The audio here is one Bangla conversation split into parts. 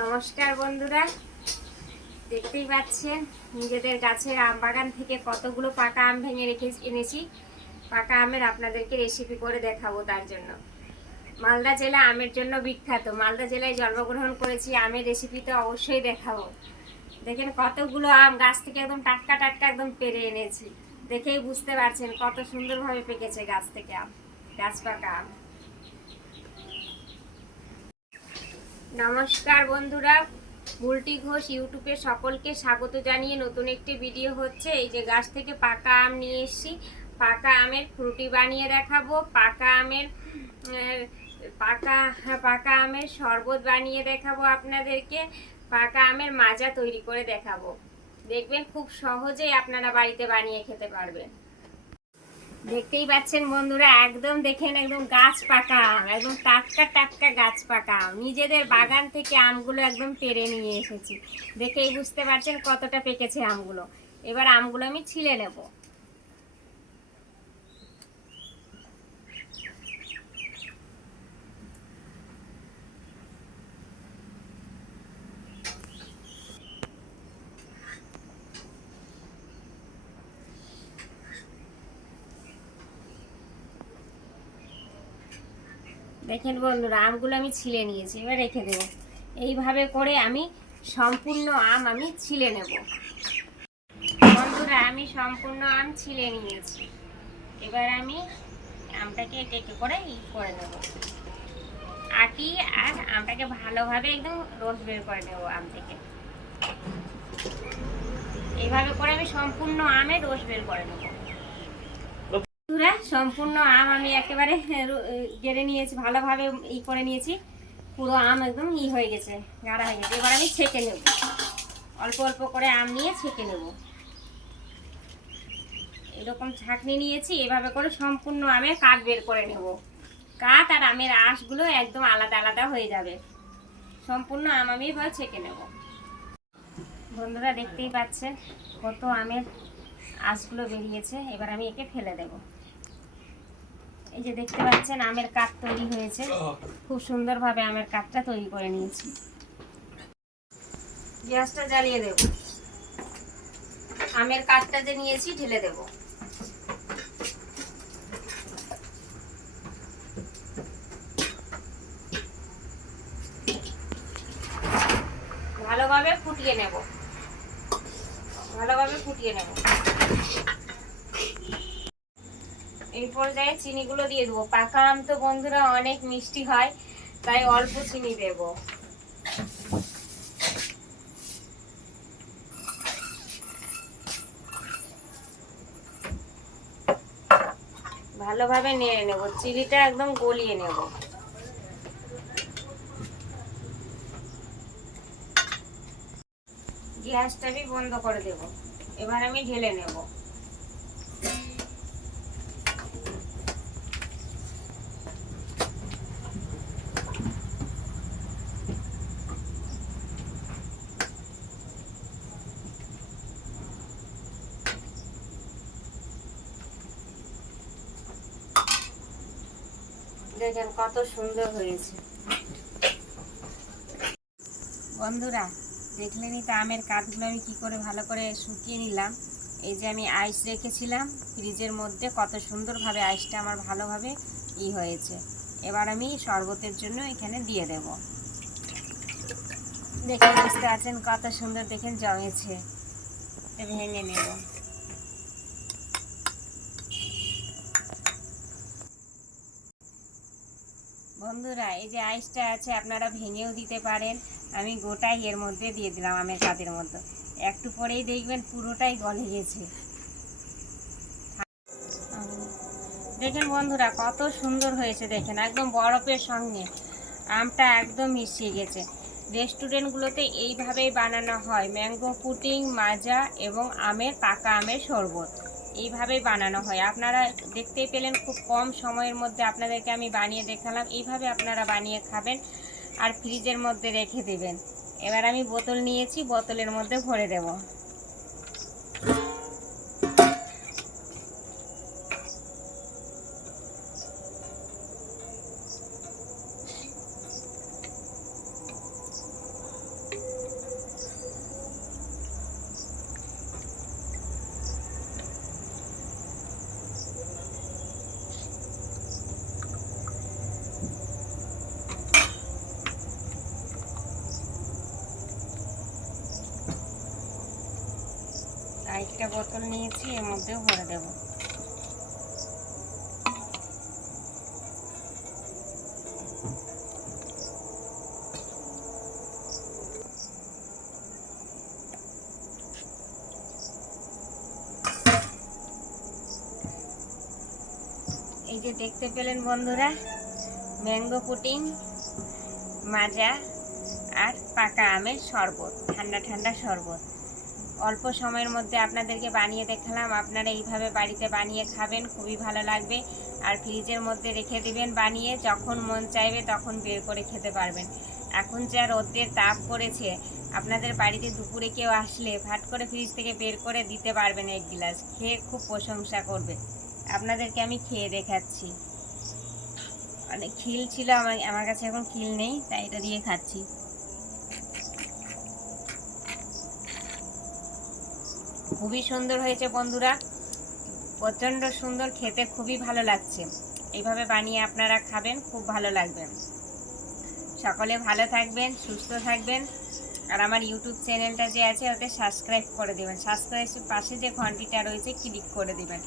নমস্কার বন্ধুরা, দেখতেই পাচ্ছেন নিজেদের গাছের আম বাগান থেকে কতগুলো পাকা আম ভেঙে এনেছি। পাকা আমের আপনাদেরকে রেসিপি করে দেখাবো। তার জন্য মালদা জেলা আমের জন্য বিখ্যাত। মালদা জেলায় জন্মগ্রহণ করেছি, আমের রেসিপি তো অবশ্যই দেখাবো। দেখেন কতগুলো আম গাছ থেকে একদম টাটকা টাটকা একদম পেরে এনেছি। দেখেই বুঝতে পারছেন কত সুন্দরভাবে পেকেছে গাছ থেকে আম, গাছ পাকা আম। নমস্কার বন্ধুরা, বুলটি ঘোষ ইউটিউবে সকলকে স্বাগত জানিয়ে নতুন একটি ভিডিও হচ্ছে। এই যে গাছ থেকে পাকা আম নিয়ে এসেছি, পাকা আমের ফ্রুটি বানিয়ে দেখাবো, পাকা আমের শরবত বানিয়ে দেখাবো আপনাদেরকে, পাকা আমের মাজা তৈরি করে দেখাবো। দেখবেন খুব সহজেই আপনারা বাড়িতে বানিয়ে খেতে পারবেন। দেখতেই পাচ্ছেন বন্ধুরা, একদম দেখেন একদম গাছ পাকা আম, একদম টাটকা টাটকা গাছ পাকা আম। নিজেদের বাগান থেকে আমগুলো একদম পেরে নিয়ে এসেছি। দেখেই বুঝতে পারছেন কতটা পেকেছে আমগুলো। এবার আমগুলো আমি ছিলে নেব। দেখেন বন্ধুরা, আমগুলো আমি ছিলে নিয়েছি, এবার রেখে দেবো। এইভাবে করে আমি সম্পূর্ণ আম আমি ছিলে নেব। বন্ধুরা, আমি সম্পূর্ণ আম ছিলে নিয়েছি। এবার আমি আমটাকে একটু করে করে নেব, আটি আর আমটাকে ভালোভাবে একদম রস বের করে নেব আম থেকে। এইভাবে করে আমি সম্পূর্ণ আমের রস বের করে নেব। সম্পূর্ণ আম আমি একেবারে গেড়ে নিয়েছি, ভালোভাবে করে নিয়েছি। পুরো আম একদম হয়ে গেছে, গাঢ়া হয়ে গেছে। এবার আমি ছেঁকে নেব, অল্প অল্প করে আম নিয়ে ছেঁকে নেব। এরকম ছাঁকনি নিয়েছি, এভাবে করে সম্পূর্ণ আমের কাঠ বের করে নেব। কাঠ আর আমের আঁশগুলো একদম আলাদা আলাদা হয়ে যাবে। সম্পূর্ণ আম আমি এবার ছেঁকে নেব। বন্ধুরা, দেখতেই পাচ্ছেন কত আমের আঁশগুলো বেরিয়েছে। এবার আমি একে ফেলে দেব। এই যে দেখতে পাচ্ছেন আমের কাঠ তৈরি হয়েছে, খুব সুন্দরভাবে আমের কাঠটা তৈরি করে নিয়েছি। গ্যাসটা জ্বালিয়ে দেব, আমের কাঠটা যে নিয়েছি ঢেলে দেব। ভালোভাবে ফুটিয়ে নেব, ভালোভাবে ফুটিয়ে নেব। এই পর্যায়ে চিনিগুলো দিয়ে দেবো। পাকা আম তো বন্ধুরা অনেক মিষ্টি হয়, তাই অল্প চিনি দেব। ভালোভাবে নেড়ে নেব, চিনিটা একদম গলিয়ে নেব। গ্যাসটা আমি বন্ধ করে দেব। এবার আমি ঢেলে নেব। দেখেন কত সুন্দর হয়েছে। বন্ধুরা, দেখলেনই তো আমের কাঠগুলো আমি কি করে ভালো করে শুকিয়ে নিলাম। এই যে আমি আইস রেখেছিলাম ফ্রিজের মধ্যে, কত সুন্দরভাবে আইসটা আমার ভালোভাবে হয়েছে। এবার আমি শরবতের জন্য এখানে দিয়ে দেব। দেখে বুঝতে পারছেন কত সুন্দর দেখেন জমেছে। ভেঙে নেব। বন্ধুরা, এই যে আইসটা আছে আপনারা ভেঙেও দিতে পারেন। আমি গোটাই এর মধ্যে দিয়ে দিলাম আমের কাঠের মধ্যে। একটু পরেই দেখবেন পুরোটাই গলে গেছে। দেখেন বন্ধুরা কত সুন্দর হয়েছে, দেখেন একদম বরফের সঙ্গে আমটা একদম মিশিয়ে গেছে। রেস্টুরেন্টগুলোতে এইভাবেই বানানো হয় ম্যাঙ্গো পুডিং, মাজা এবং পাকা আমের শরবত। এইভাবেই বানানো হয়। আপনারা দেখতেই পেলেন খুব কম সময়ের মধ্যে আপনাদেরকে আমি বানিয়ে দেখালাম। এইভাবে আপনারা বানিয়ে খাবেন আর ফ্রিজের মধ্যে রেখে দেবেন। এবার আমি বোতল নিয়েছি, বোতলের মধ্যে ভরে দেব। আরেকটা বোতল নিয়েছি, এর মধ্যেও ভরে দেব। এই যে দেখতে পেলেন বন্ধুরা, ম্যাঙ্গো পুডিং, মাজা আর পাকা আমের শরবত, ঠান্ডা ঠান্ডা শরবত। অল্প সময়ের মধ্যে আপনাদেরকে বানিয়ে দেখালাম। আপনারা এইভাবে বাড়িতে বানিয়ে খাবেন, খুবই ভালো লাগবে। আর ফ্রিজের মধ্যে রেখে দিবেন বানিয়ে, যখন মন চাইবে তখন বের করে খেতে পারবেন। এখন যা রোদের তাপ পড়েছে, আপনাদের বাড়িতে দুপুরে কেউ আসলে ভাট করে ফ্রিজ থেকে বের করে দিতে পারবেন এক গ্লাস, খেয়ে খুব প্রশংসা করবে। আপনাদেরকে আমি খেয়ে দেখাচ্ছি। অনেক খিল ছিল আমার কাছে, এখন খিল নেই, তাই এটা দিয়ে খাচ্ছি। খুবই সুন্দর হয়েছে বন্ধুরা, প্রচণ্ড সুন্দর, খেতে খুবই ভালো লাগছে। এইভাবে বানিয়ে আপনারা খাবেন, খুব ভালো লাগবে। সকলে ভালো থাকবেন, সুস্থ থাকবেন। আর আমার ইউটিউব চ্যানেলটা যে আছে ওতে সাবস্ক্রাইব করে দেবেন। সাবস্ক্রাইবের পাশে যে ঘন্টিটা রয়েছে ক্লিক করে দেবেন।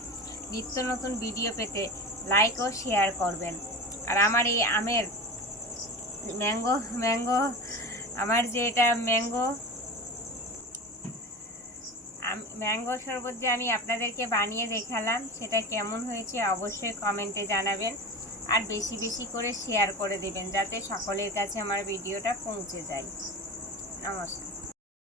নিত্য নতুন ভিডিও পেতে লাইক ও শেয়ার করবেন। আর আমার এই আমের ম্যাঙ্গো আমার যে এটা ম্যাঙ্গো শরবত যে আমি আপনাদেরকে বানিয়ে দেখালাম, সেটা কেমন হয়েছে অবশ্যই কমেন্টে জানাবেন। আর বেশি বেশি করে শেয়ার করে দেবেন, যাতে সকলের কাছে আমার ভিডিওটা পৌঁছে যায়। নমস্কার।